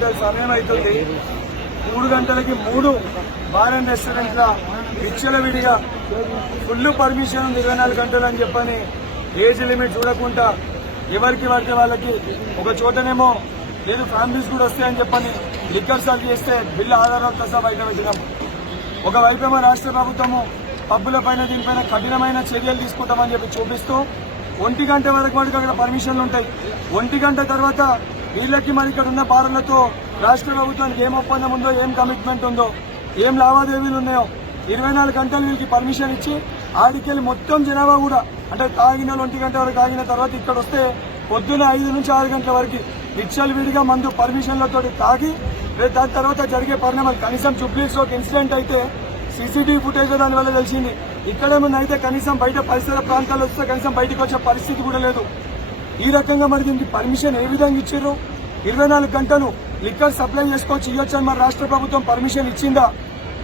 గంటల సమయం అవుతుంది. 3 గంటలకి 3 బార్ అండ్ రెస్టారెంట్ల విచ్చలవిడిగా ఫుల్ పర్మిషన్ ఉంది 24 గంటలు అని చెప్పని ఏజ్ లిమిట్ చూడకుండా ఎవరికి పడితే వాళ్ళకి ఒక చోటనేమో లేదు ఫ్యామిలీస్ కూడా వస్తాయని చెప్పని లిక్కర్ సర్వ్ చేస్తే బిల్లు ఆధారాలతో సహా బయట పెట్టినాం. ఒకవైపేమో రాష్ట్ర ప్రభుత్వము పబ్బుల పైన దీనిపైన కఠినమైన చర్యలు తీసుకుంటామని చెప్పి చూపిస్తూ 1 గంట వరకు మనకి అక్కడ పర్మిషన్లు ఉంటాయి. 1 గంట తర్వాత వీళ్ళకి మరి ఇక్కడ ఉన్న బారులతో రాష్ట్ర ప్రభుత్వానికి ఏం ఒప్పందం ఉందో, ఏం కమిట్మెంట్ ఉందో, ఏం లావాదేవీలు ఉన్నాయో 24 గంటలు వీళ్ళకి పర్మిషన్ ఇచ్చి ఆడికెళ్ళి మొత్తం జనాభా కూడా అంటే తాగిన 1 గంట వరకు ఆగిన తర్వాత ఇక్కడ వస్తే పొద్దున 5 నుంచి 6 గంటల వరకు విచ్చలు విడిగా మందు పర్మిషన్లతో తాగి దాని తర్వాత జరిగే పరిణామాలు కనీసం జూబ్లీస్ ఒక ఇన్సిడెంట్ అయితే సీసీటీవీ ఫుటేజ్ దాని వల్ల తెలిసింది. ఇక్కడేమన్నా అయితే కనీసం బయట పరిసర ప్రాంతాల్లో వస్తే కనీసం బయటకు వచ్చే పరిస్థితి కూడా లేదు. ఈ రకంగా మరి దీనికి పర్మిషన్ ఏ విధంగా ఇచ్చారు? 24 గంటలు లిక్కర్ సప్లై చేసుకోవచ్చు ఇవ్వచ్చని మరి రాష్ట్ర ప్రభుత్వం పర్మిషన్ ఇచ్చిందా?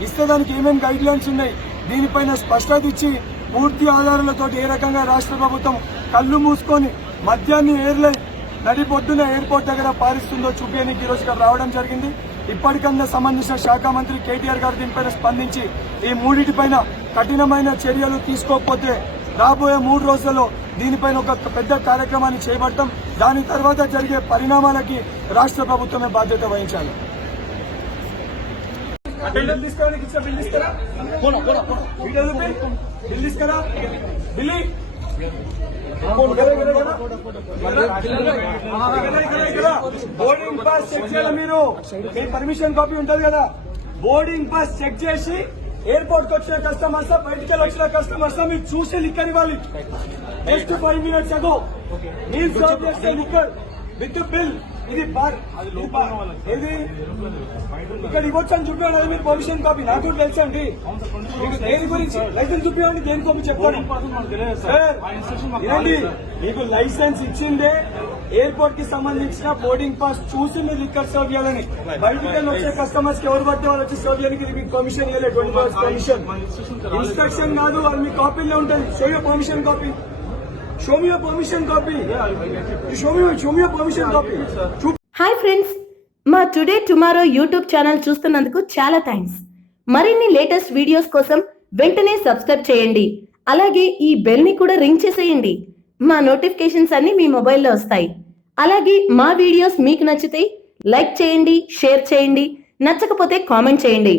ఇస్తే దానికి ఏమేమి గైడ్ లైన్స్ ఉన్నాయి దీనిపైన స్పష్టత ఇచ్చి పూర్తి ఆధారాలతో ఏ రకంగా రాష్ట్ర ప్రభుత్వం కళ్ళు మూసుకొని మద్యాన్ని ఎయిర్లైన్ నడిపొద్దున ఎయిర్పోర్ట్ దగ్గర పారిస్తుందో చూపించడానికి ఈ రోజు ఇక్కడ రావడం జరిగింది. ఇప్పటికన్నా సంబంధించిన శాఖ మంత్రి కేటీఆర్ గారు దీనిపైన స్పందించి ఈ మూడింటిపైన కఠినమైన చర్యలు తీసుకోకపోతే రాబోయే 3 రోజుల్లో దీనిపైన ఒక పెద్ద కార్యక్రమాన్ని చేపడతాం. దాని తర్వాత జరిగే పరిణామాలకి రాష్ట్ర ప్రభుత్వమే బాధ్యత వహించాలి. బోర్డింగ్ పాస్ చెక్ చేయాలి. మీరు పర్మిషన్ కాపీ ఉంటుంది కదా, బోర్డింగ్ పాస్ చెక్ చేసి ఎయిర్పోర్ట్ కి వచ్చిన కస్టమర్స్ బయటికి వచ్చిన కస్టమర్స్ మీకు చూసి లిక్కర్ ఇవ్వాలి. నెక్స్ట్ 5 minutes అగో మీరు సర్వ్ చేస్తే లిక్కర్ విత్ బిల్ ఇది బార్ ఏది ఇక్కడ ఇవ్వచ్చు అని చూపించండి. అది మీరు పర్మిషన్ కాపీ నాకు కూడా తెలుసండి. మీకు దేని గురించి లైసెన్స్ చూపించండి, దేని కాపీ చెప్పండి. వినండి, మీకు లైసెన్స్ ఇచ్చిందే ఎయిర్పోర్ట్ కి సంబంధించిన బోర్డింగ్ పాస్ చూసి మీరు లిక్కర్ సర్వ్ చేయాలని. బయటికి వచ్చే కస్టమర్స్ కి ఎవరు పడితే వాళ్ళు వచ్చి సర్వ్ చేయడానికి మీకు పర్మిషన్ ఇవ్వలేదు. 24 hours పర్మిషన్ ఇన్స్ట్రక్షన్ కాదు, వాళ్ళు మీ కాపీలో ఉంటుంది. Show your permission copy, show me your permission copy, show me your permission copy. Hi friends, మా టుడే టుమారో యూట్యూబ్ ఛానల్ చూస్తున్నందుకు చాలా థ్యాంక్స్. మరిన్ని లేటెస్ట్ వీడియోస్ కోసం వెంటనే సబ్స్క్రైబ్ చేయండి. అలాగే ఈ బెల్ ని కూడా రింగ్ చేసేయండి. మా నోటిఫికేషన్స్ అన్ని మీ మొబైల్లో వస్తాయి. అలాగే మా వీడియోస్ మీకు నచ్చితే లైక్ చేయండి, షేర్ చేయండి, నచ్చకపోతే కామెంట్ చేయండి.